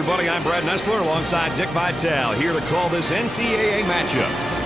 everybody. I'm Brad Nessler alongside Dick Vitale, here to call this NCAA matchup.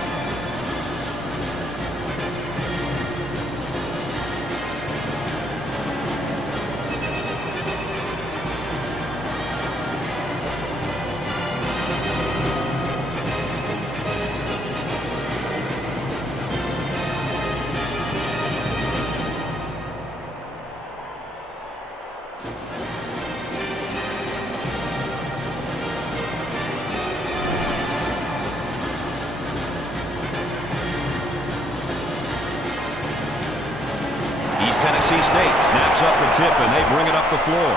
Tennessee State snaps up the tip, and they bring it up the floor.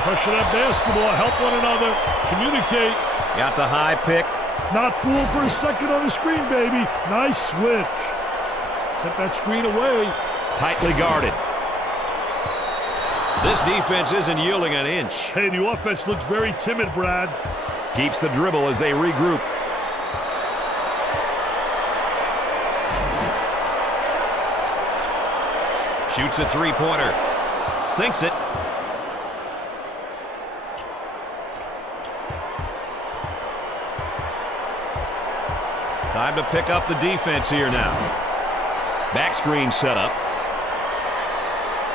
Pressure that basketball, help one another, communicate. Got the high pick. Not fooled for a second on the screen, baby. Nice switch. Set that screen away. Tightly guarded. This defense isn't yielding an inch. Hey, the offense looks very timid, Brad. Keeps the dribble as they regroup. Shoots a three-pointer. Sinks it. Time to pick up the defense here now. Back screen set up.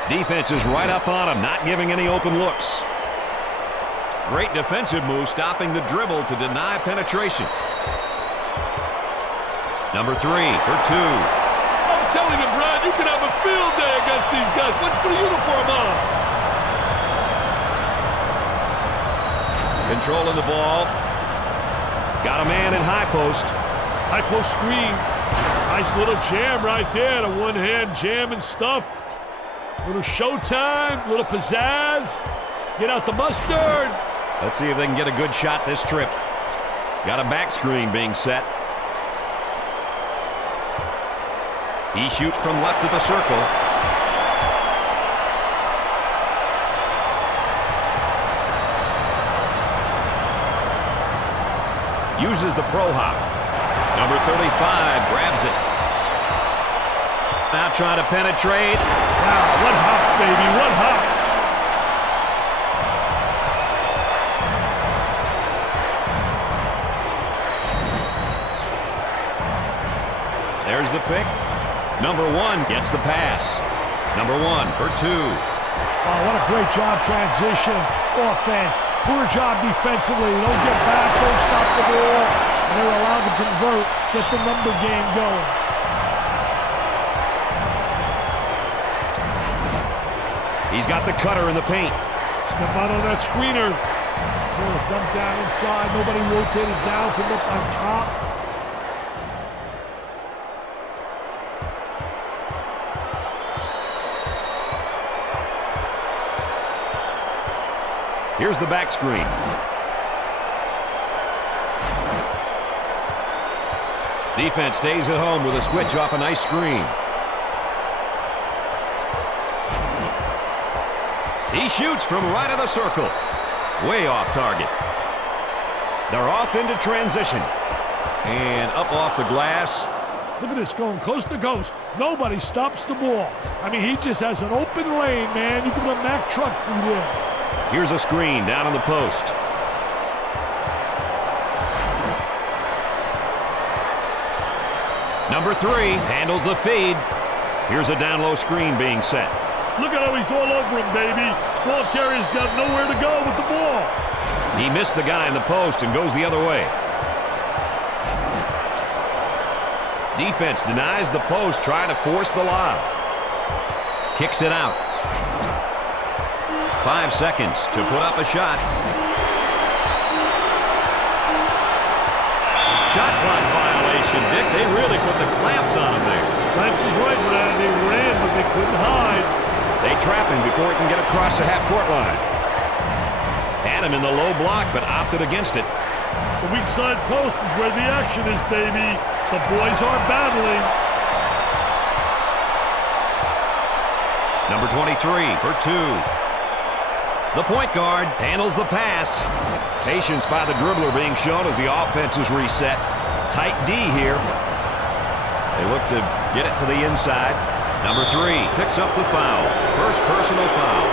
Defense is right up on him, not giving any open looks. Great defensive move, stopping the dribble to deny penetration. Number 3 for 2. I'm telling you, Brad, you can have a field day against these guys. Let's put a uniform on. Controlling the ball. Got a man in high post. High post screen. Nice little jam right there. The one-hand jam and stuff. Little showtime, little pizzazz. Get out the mustard. Let's see if they can get a good shot this trip. Got a back screen being set. He shoots from left of the circle. Uses the pro hop. Number 35 grabs it. Now trying to penetrate. Wow, what hops, baby, what hops. There's the pick. Number 1 gets the pass. Number 1 for 2. Oh, what a great job transition. Offense. Poor job defensively. Don't get back. Don't stop the ball. And they're allowed to convert. Get the number game going. He's got the cutter in the paint. Step out on that screener. Sort of dumped down inside. Nobody rotated down from up on top. Here's the back screen. Defense stays at home with a switch off a nice screen. He shoots from right of the circle. Way off target. They're off into transition. And up off the glass. Look at this, going coast to coast. Nobody stops the ball. I mean, he just has an open lane, man. You can put a Mack truck through there. Here's a screen down on the post. Number 3 handles the feed. Here's a down low screen being set. Look at how he's all over him, baby. Ball carrier's got nowhere to go with the ball. He missed the guy in the post and goes the other way. Defense denies the post, trying to force the lob. Kicks it out. 5 seconds to put up a shot. Shot clock violation, Dick. They really put the clamps on him there. Clamps is right, Brad. They ran, but they couldn't hide. They trap him before he can get across the half-court line. Had him in the low block, but opted against it. The weak side post is where the action is, baby. The boys are battling. Number 23 for 2. The point guard handles the pass. Patience by the dribbler being shown as the offense is reset. Tight D here. They look to get it to the inside. Number 3 picks up the foul. First personal foul.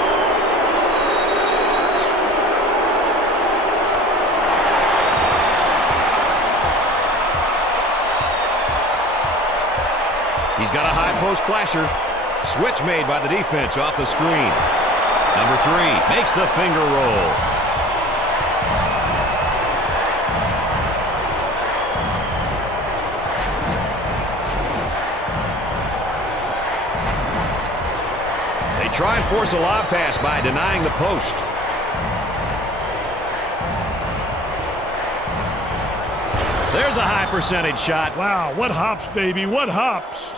He's got a high post flasher. Switch made by the defense off the screen. Number 3 makes the finger roll. They try and force a lob pass by denying the post. There's a high percentage shot. Wow, what hops, baby, what hops.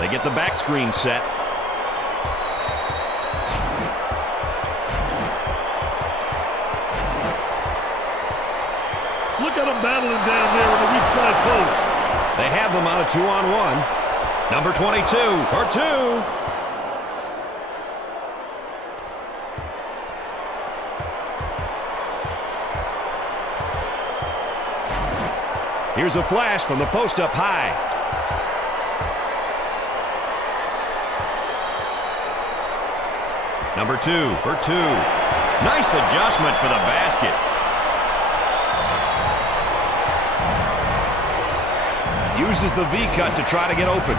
They get the back screen set. Look at them battling down there on the weak side post. They have them on a 2-on-1. Number 22 for 2. Here's a flash from the post up high. Number 2 for 2. Nice adjustment for the basket. Uses the V-cut to try to get open.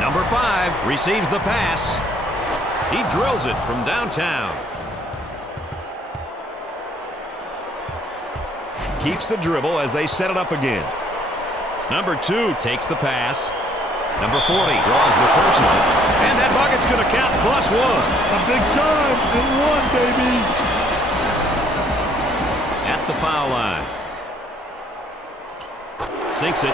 Number 5 receives the pass. He drills it from downtown. Keeps the dribble as they set it up again. Number 2 takes the pass. Number 40 draws the personal. And that bucket's going to count +1. A big time and 1, baby. At the foul line. Sinks it.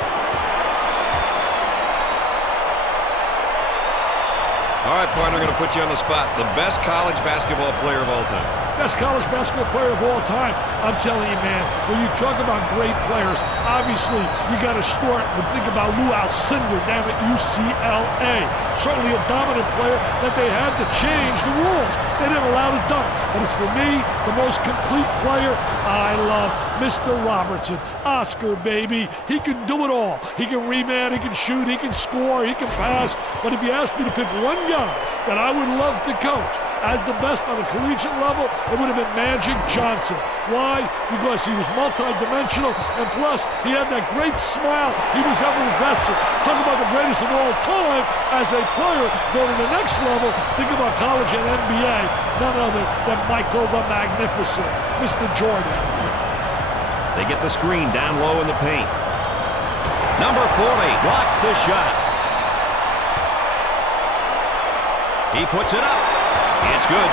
All right, partner, I'm going to put you on the spot. The best college basketball player of all time. Best college basketball player of all time. I'm telling you, man, when you talk about great players, obviously you got to start and think about Lou Alcindor down at UCLA. Certainly a dominant player that they had to change the rules. They didn't allow to dunk. But it's, for me, the most complete player. I love Mr. Robertson. Oscar, baby. He can do it all. He can rebound, he can shoot, he can score, he can pass. But if you asked me to pick one guy that I would love to coach as the best on a collegiate level, it would have been Magic Johnson. Why? Because he was multi-dimensional, and plus, he had that great smile. He was effervescent. Talk about the greatest of all time as a player. Go to the next level, think about college and NBA. None other than Michael the Magnificent, Mr. Jordan. They get the screen down low in the paint. Number 40 blocks the shot. He puts it up. It's good.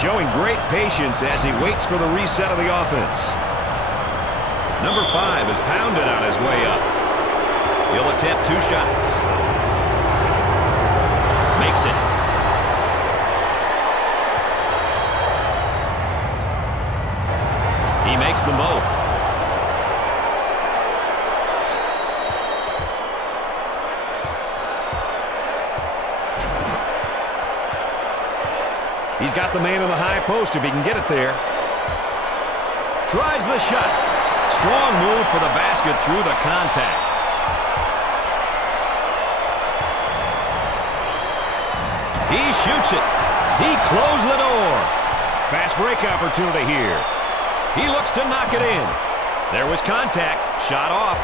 Showing great patience as he waits for the reset of the offense. Number 5 is pounded on his way up. He'll attempt 2 shots. Makes it. He makes them both. He's got the man in the high post if he can get it there. Tries the shot. Strong move for the basket through the contact. He shoots it. He closed the door. Fast break opportunity here. He looks to knock it in. There was contact. Shot off.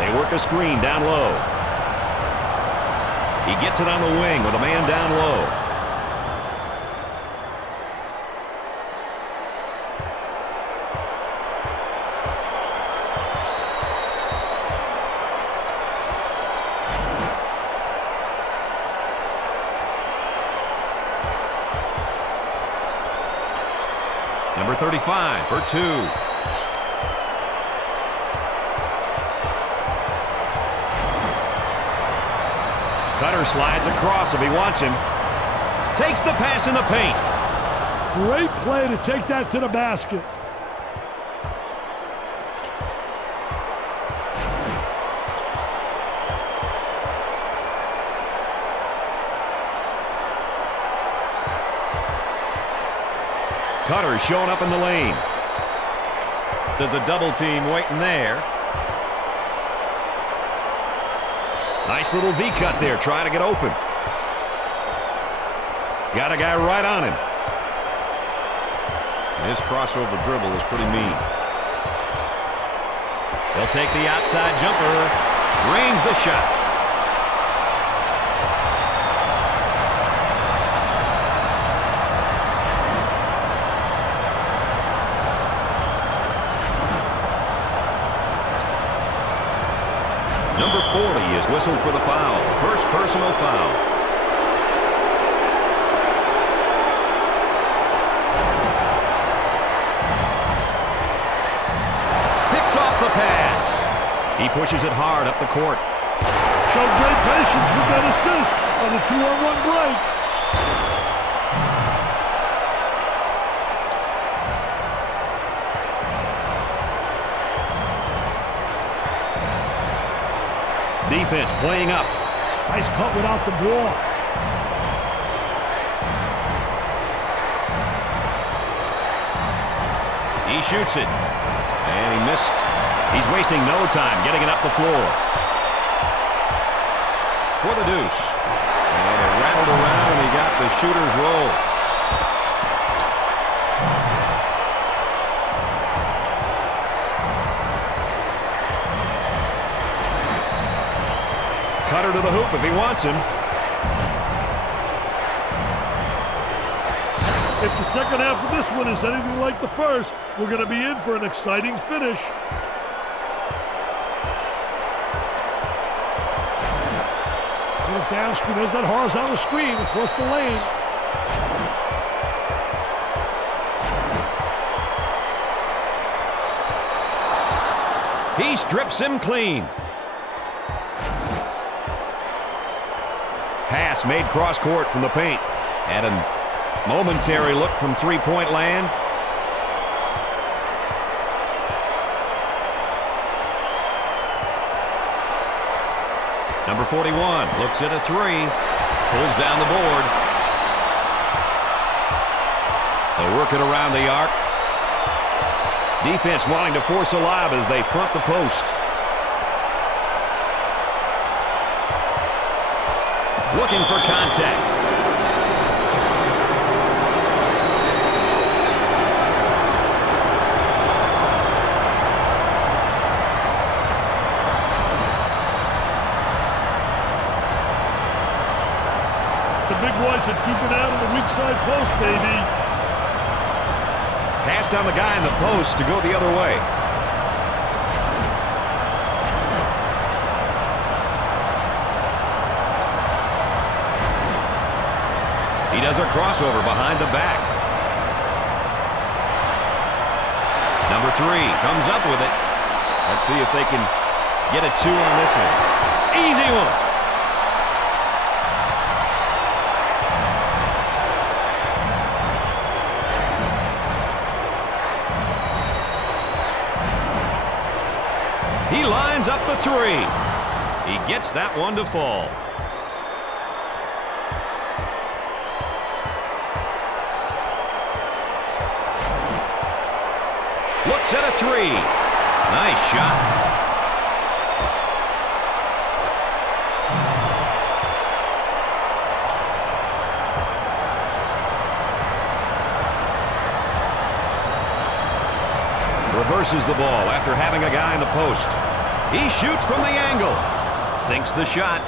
They work a screen down low. He gets it on the wing with a man down low. Number 35 for 2. Cutter slides across if he wants him. Takes the pass in the paint. Great play to take that to the basket. Cutter's showing up in the lane. There's a double team waiting there. Nice little V-cut there, trying to get open. Got a guy right on him. His crossover dribble is pretty mean. They'll take the outside jumper. Range the shot. Number 40 is whistled for the foul. First personal foul. Picks off the pass. He pushes it hard up the court. Showed great patience with that assist on the 2-on-1 break. Defense playing up. Nice cut without the ball. He shoots it. And he missed. He's wasting no time getting it up the floor. For the deuce. And it rattled around and he got the shooter's roll. Cutter to the hoop if he wants him. If the second half of this one is anything like the first, we're going to be in for an exciting finish. Little down screen. There's that horizontal screen across the lane. He strips him clean. Pass made cross court from the paint. And a momentary look from three-point land. Number 41 looks at a three. Pulls down the board. They'll work it around the arc. Defense wanting to force a lob as they front the post. Looking for contact. The big boys are duking out on the weak side post, baby. Passed on the guy in the post to go the other way. He does a crossover behind the back. Number 3 comes up with it. Let's see if they can get a 2 on this one. Easy one. He lines up the 3. He gets that one to fall. Looks at a 3. Nice shot. Reverses the ball after having a guy in the post. He shoots from the angle. Sinks the shot.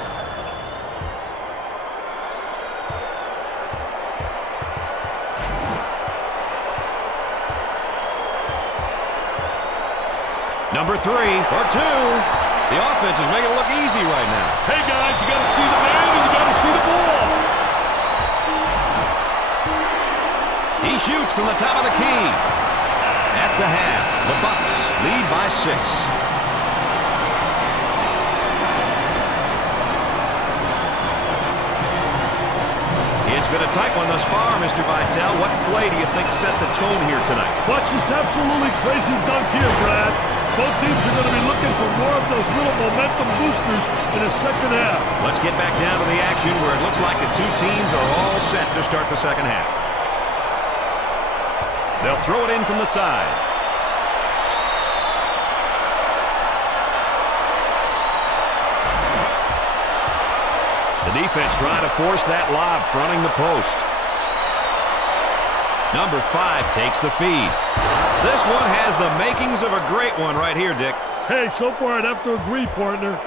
Number 3 for 2. The offense is making it look easy right now. Hey, guys, you got to see the man and you got to see the ball. He shoots from the top of the key. At the half, the Bucks lead by 6. It's been a tight one thus far, Mr. Vitale. What play do you think set the tone here tonight? Watch this absolutely crazy dunk here, Brad. Both teams are going to be looking for more of those little momentum boosters in the second half. Let's get back down to the action where it looks like the two teams are all set to start the second half. They'll throw it in from the side. The defense trying to force that lob, fronting the post. Number 5 takes the feed. This one has the makings of a great one right here, Dick. Hey, so far I'd have to agree, partner.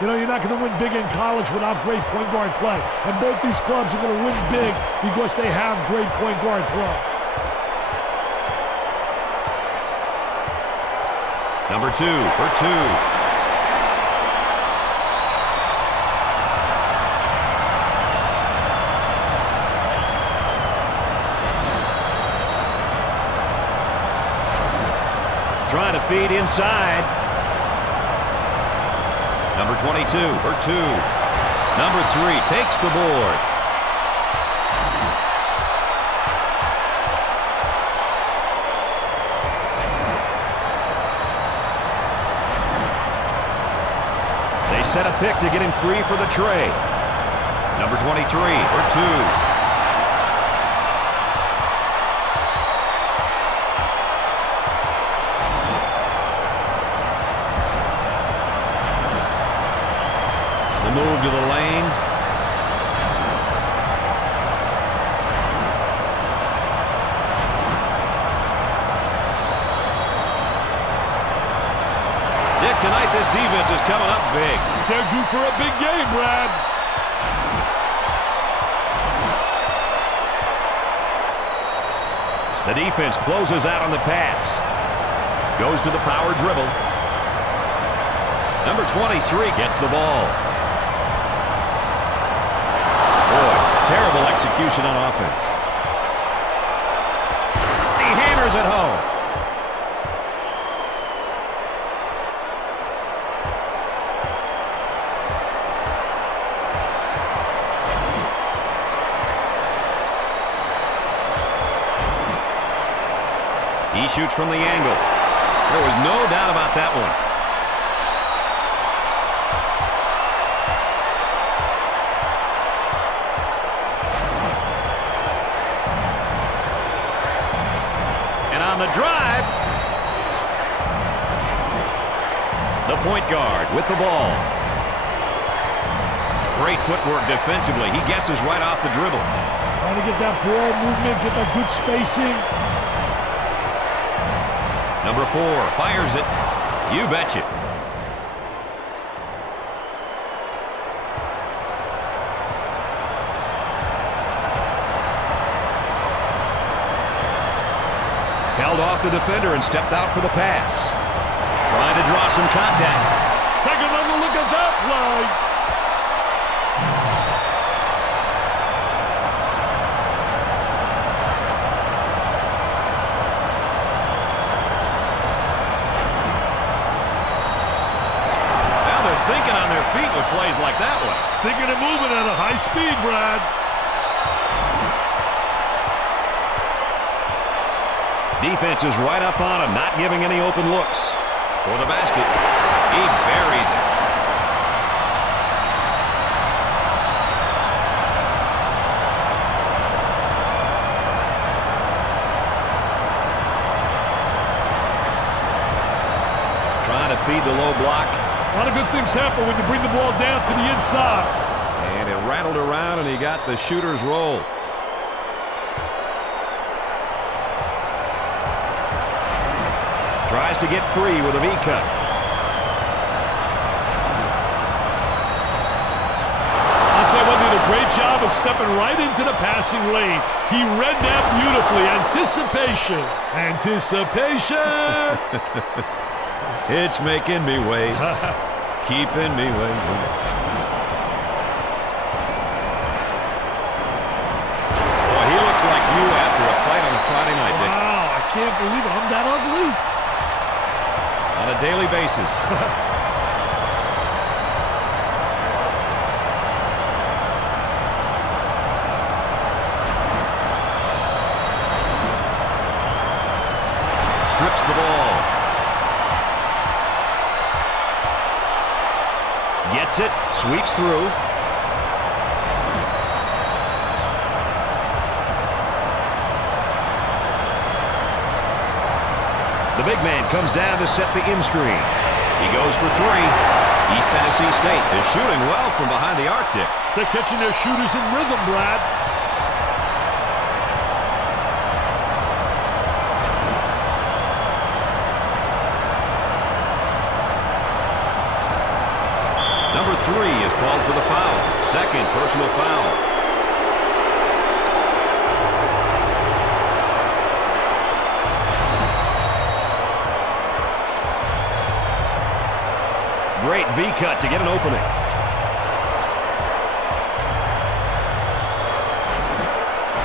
You know, you're not going to win big in college without great point guard play. And both these clubs are going to win big because they have great point guard play. Number 2 for 2. Trying to feed inside. Number 22 for 2. Number 3 takes the board. They set a pick to get him free for the tray. Number 23 for 2. Move to the lane. Dick, tonight this defense is coming up big. They're due for a big game, Brad. The defense closes out on the pass. Goes to the power dribble. Number 23 gets the ball. Terrible execution on offense. He hammers it home. He shoots from the angle. There was no doubt about that one. On the drive, the point guard with the ball. Great footwork defensively. He guesses right off the dribble. Trying to get that ball movement, get that good spacing. Number 4 fires it. You betcha. Held off the defender and stepped out for the pass. Trying to draw some contact. Take another look at that play. Now they're thinking on their feet with plays like that one. Thinking of moving at a high speed, Brad. Defense is right up on him, not giving any open looks. For the basket, he buries it. Trying to feed the low block. A lot of good things happen when you bring the ball down to the inside. And it rattled around and he got the shooter's roll. Tries to get free with a V-cut. I'll tell you what, did a great job of stepping right into the passing lane. He read that beautifully. Anticipation. Anticipation. It's making me wait. Keeping me waiting. Boy, he looks like you after a fight on a Friday night, Dick. Wow, I can't believe it. I'm that ugly. On a daily basis. Strips the ball. Gets it, sweeps through. The big man comes down to set the in screen. He goes for three. East Tennessee State is shooting well from behind the arc, Dick. They're catching their shooters in rhythm, Brad. Number 3 is called for the foul. Second personal foul. Great V-cut to get an opening.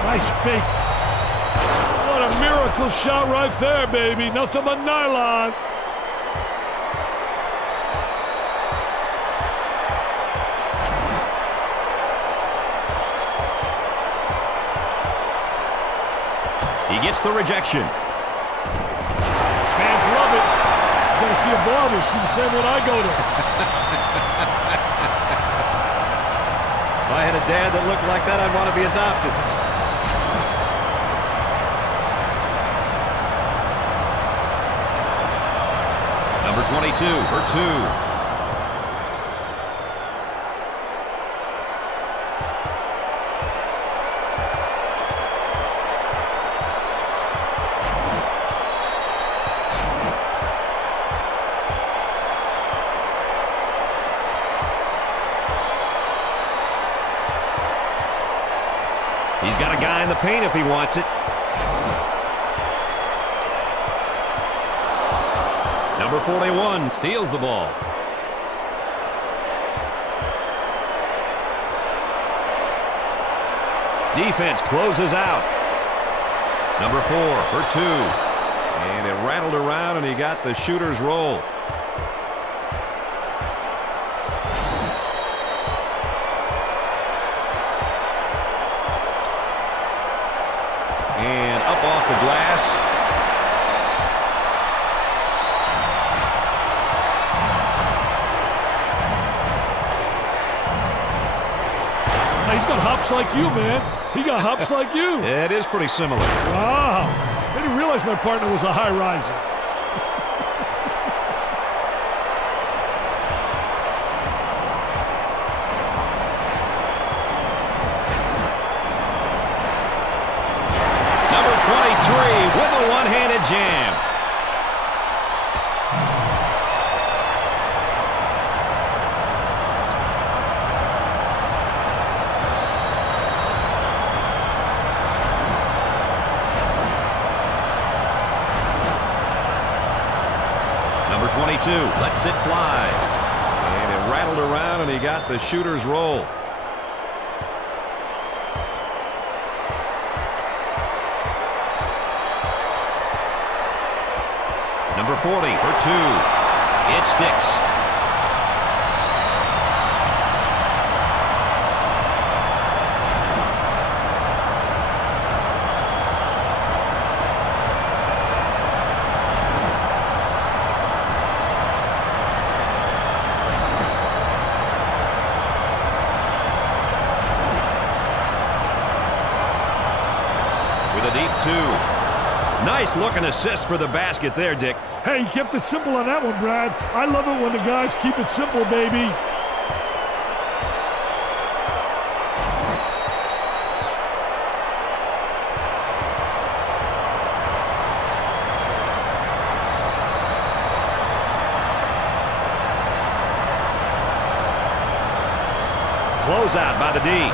Nice fake. What a miracle shot right there, baby. Nothing but nylon. He gets the rejection. Fans love it. You gotta see a barber, see the same one I go to. If I had a dad that looked like that, I'd want to be adopted. Number 22 for 2. He's got a guy in the paint if he wants it. Number 41 steals the ball. Defense closes out. Number 4 for 2. And it rattled around and he got the shooter's roll. And up off the glass. He's got hops like you, man. He got hops like you. It is pretty similar. Wow. I didn't realize my partner was a high riser. Number 23 with a one-handed jam. Number 22 lets it fly. And it rattled around and he got the shooter's roll. Number 40 for 2. It sticks. With a deep 2. Nice looking assist for the basket there, Dick. Hey, he kept it simple on that one, Brad. I love it when the guys keep it simple, baby. Closeout by the D.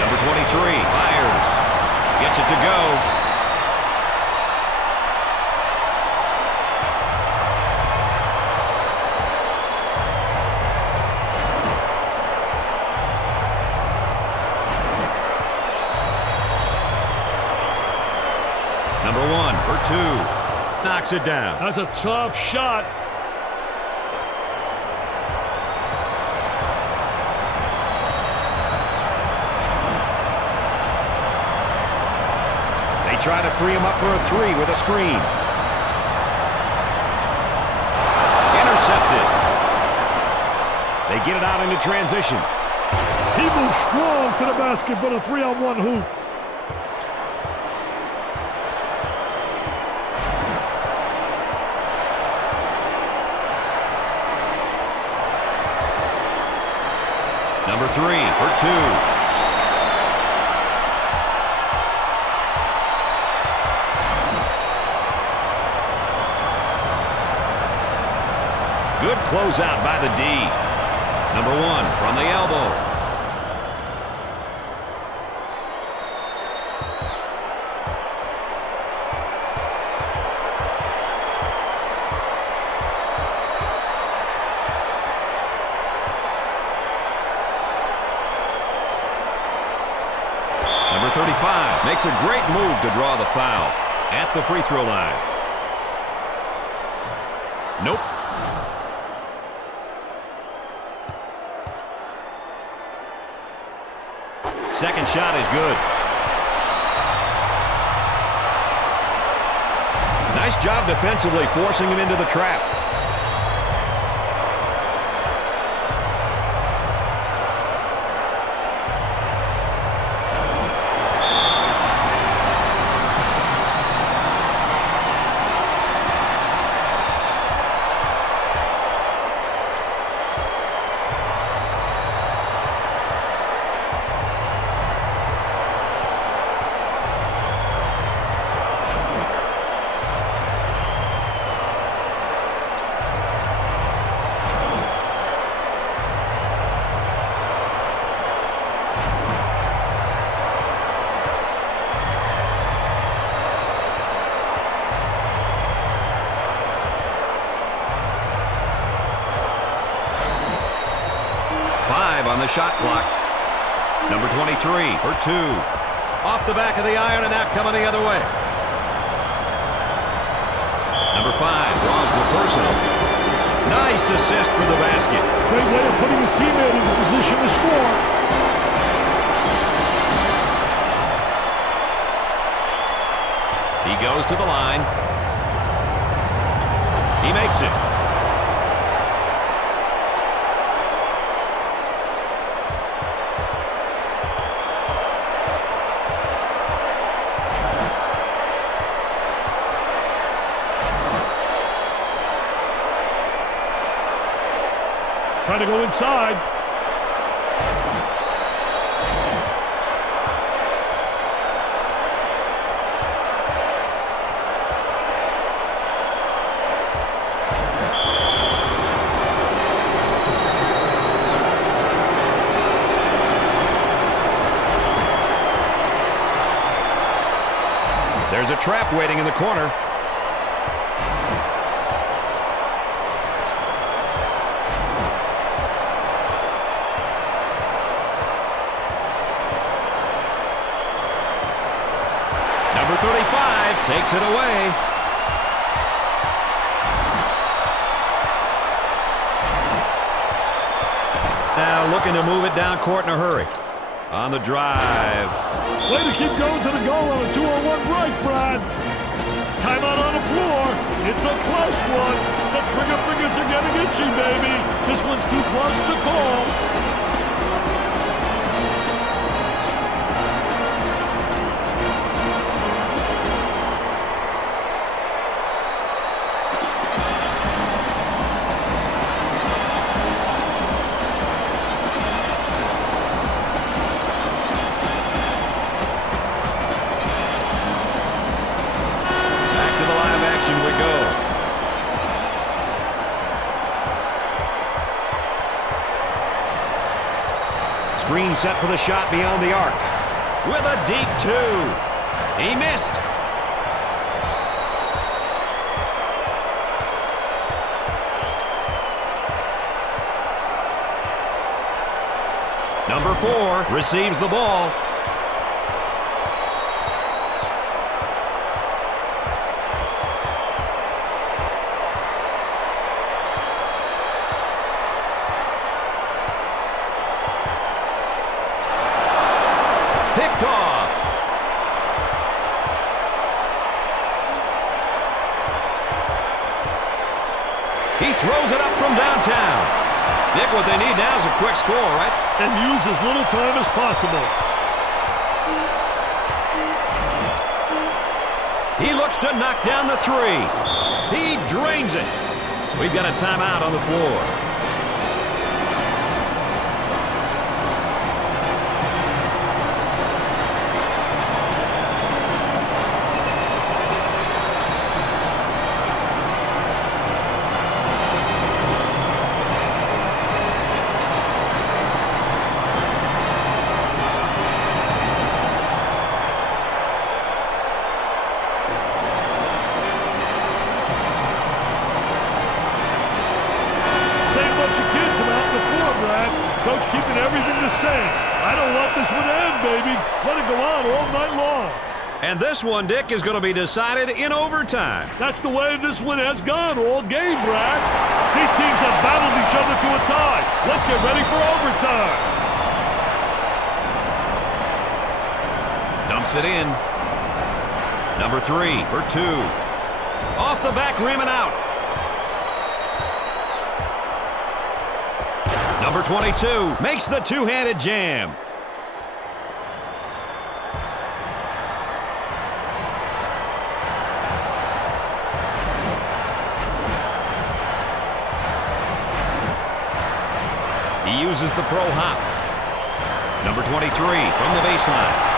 Number 23 fires. Gets it to go. Number 1 for 2. Knocks it down. That's a tough shot. They try to free him up for a 3 with a screen. Intercepted. They get it out into transition. He moves strong to the basket for the 3-on-1 hoop. Number 3 for 2. Good closeout by the D. Number 1 from the elbow. Number 35 makes a great move to draw the foul at the free throw line. Nope. Second shot is good. Nice job defensively forcing him into the trap. On the shot clock. Number 23 for 2. Off the back of the iron and out coming the other way. Number 5 draws the personal. Nice assist for the basket. Great way of putting his teammate into position to score. He goes to the line. He makes it. Trying to go inside. There's a trap waiting in the corner. Number 35 takes it away. Now looking to move it down court in a hurry. On the drive. Way to keep going to the goal on a 2-on-1 break, Brad. Timeout on the floor. It's a close one. The trigger fingers are getting itchy, baby. This one's too close to call. Screen set for the shot beyond the arc. With a deep 2. He missed. Number 4 receives the ball. Picked off. He throws it up from downtown. Nick, what they need now is a quick score, right? And use as little time as possible. He looks to knock down the 3. He drains it. We've got a timeout on the floor. Coach keeping everything the same. I don't want this one to end, baby. Let it go on all night long. And this one, Dick, is going to be decided in overtime. That's the way this one has gone all game, Brad. These teams have battled each other to a tie. Let's get ready for overtime. Dumps it in. Number 3 for 2. Off the back rim and out. Number 22 makes the two-handed jam. He uses the pro hop. Number 23 from the baseline.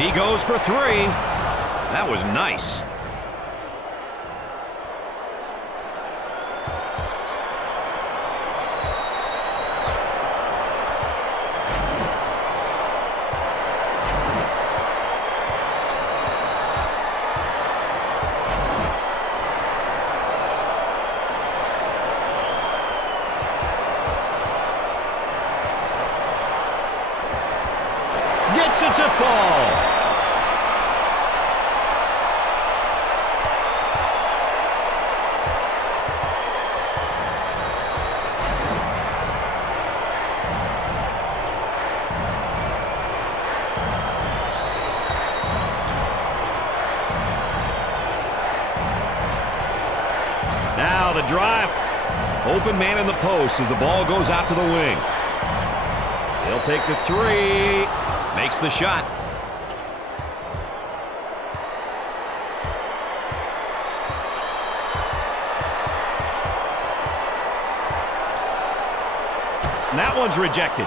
He goes for 3. That was nice. Gets it to fall. Now the drive. Open man in the post as the ball goes out to the wing. He'll take the 3. Makes the shot. And that one's rejected.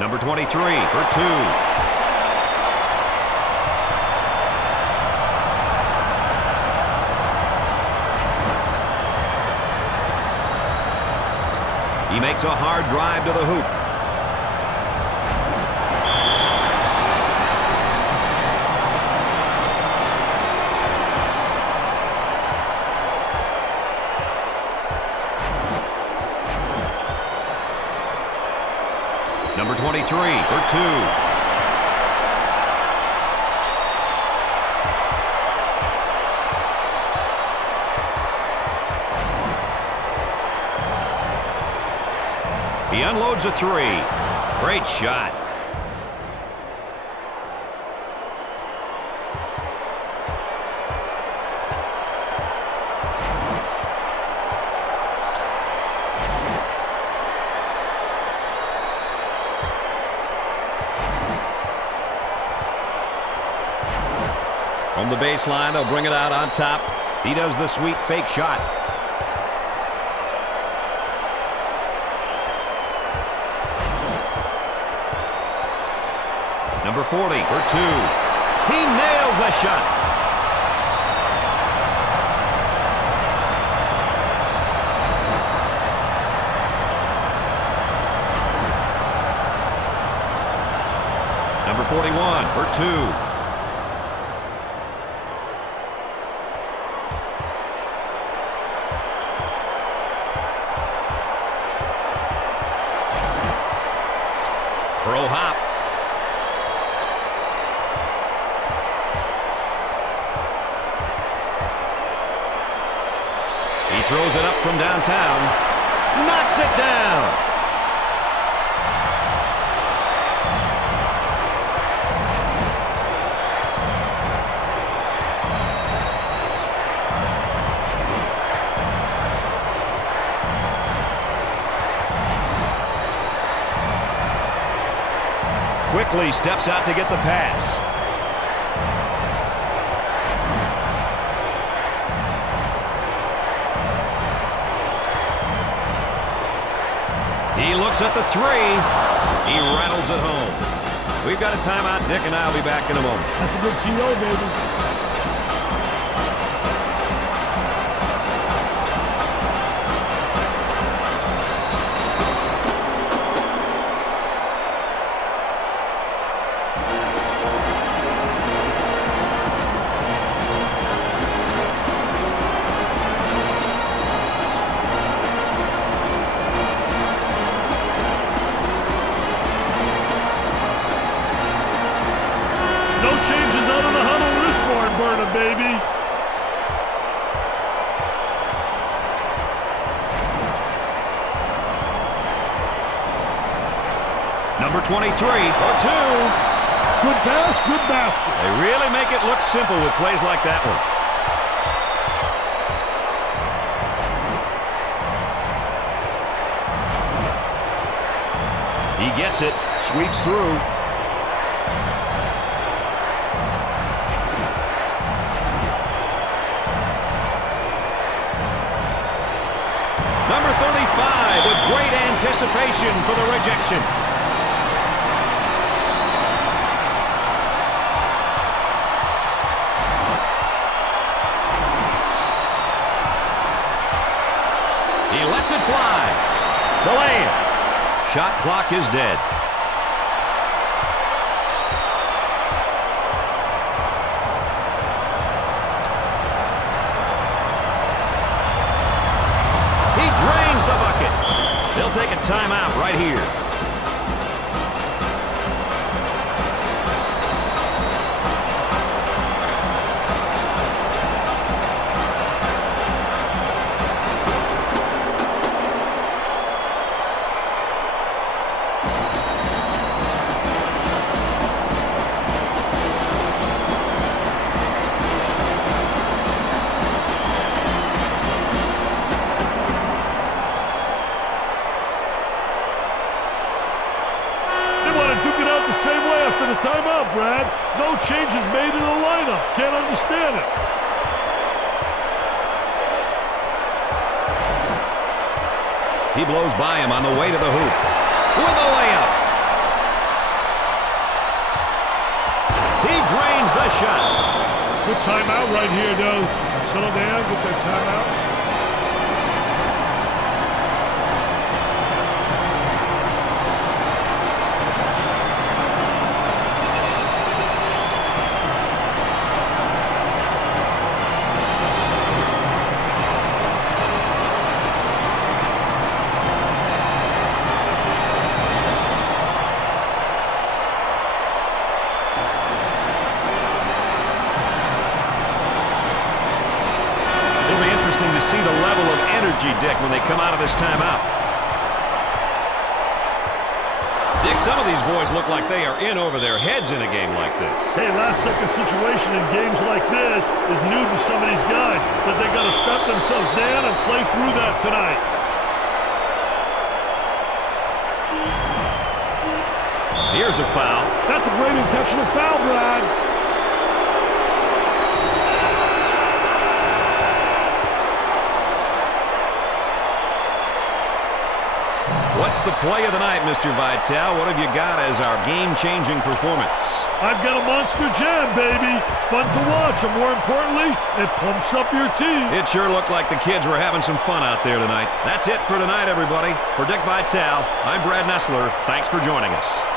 Number 23 for 2. He makes a hard drive to the hoop. Number 23 for 2. He unloads a 3. Great shot. From the baseline, they'll bring it out on top. He does the sweet fake shot. Number 40 for 2. He nails the shot. Number 41 for 2. Pro hop. He throws it up from downtown. Knocks it down. Quickly steps out to get the pass. He looks at the 3. He rattles it home. We've got a timeout, Dick, and I'll be back in a moment. That's a good TO, baby. baby. Number 23 for two. Good pass, good basket. They really make it look simple with plays like that one. He gets it, sweeps through. Number 35 with great anticipation for the rejection. He lets it fly. The layup. Shot clock is dead. He drains the bucket. They'll take a timeout right here. Timeout, Brad. No changes made in the lineup. Can't understand it. He blows by him on the way to the hoop. With a layup. He drains the shot. Good timeout right here, though. Settle down, get that timeout. See the level of energy, Dick, when they come out of this timeout. Dick, some of these boys look like they are in over their heads in a game like this. Hey, last-second situation in games like this is new to some of these guys, but they got to strap themselves down and play through that tonight. Here's a foul. That's a great intentional foul, Brad. What's the play of the night, Mr. Vitale? What have you got as our game-changing performance? I've got a monster jam, baby. Fun to watch, and more importantly, it pumps up your team. It sure looked like the kids were having some fun out there tonight. That's it for tonight, everybody. For Dick Vitale, I'm Brad Nessler. Thanks for joining us.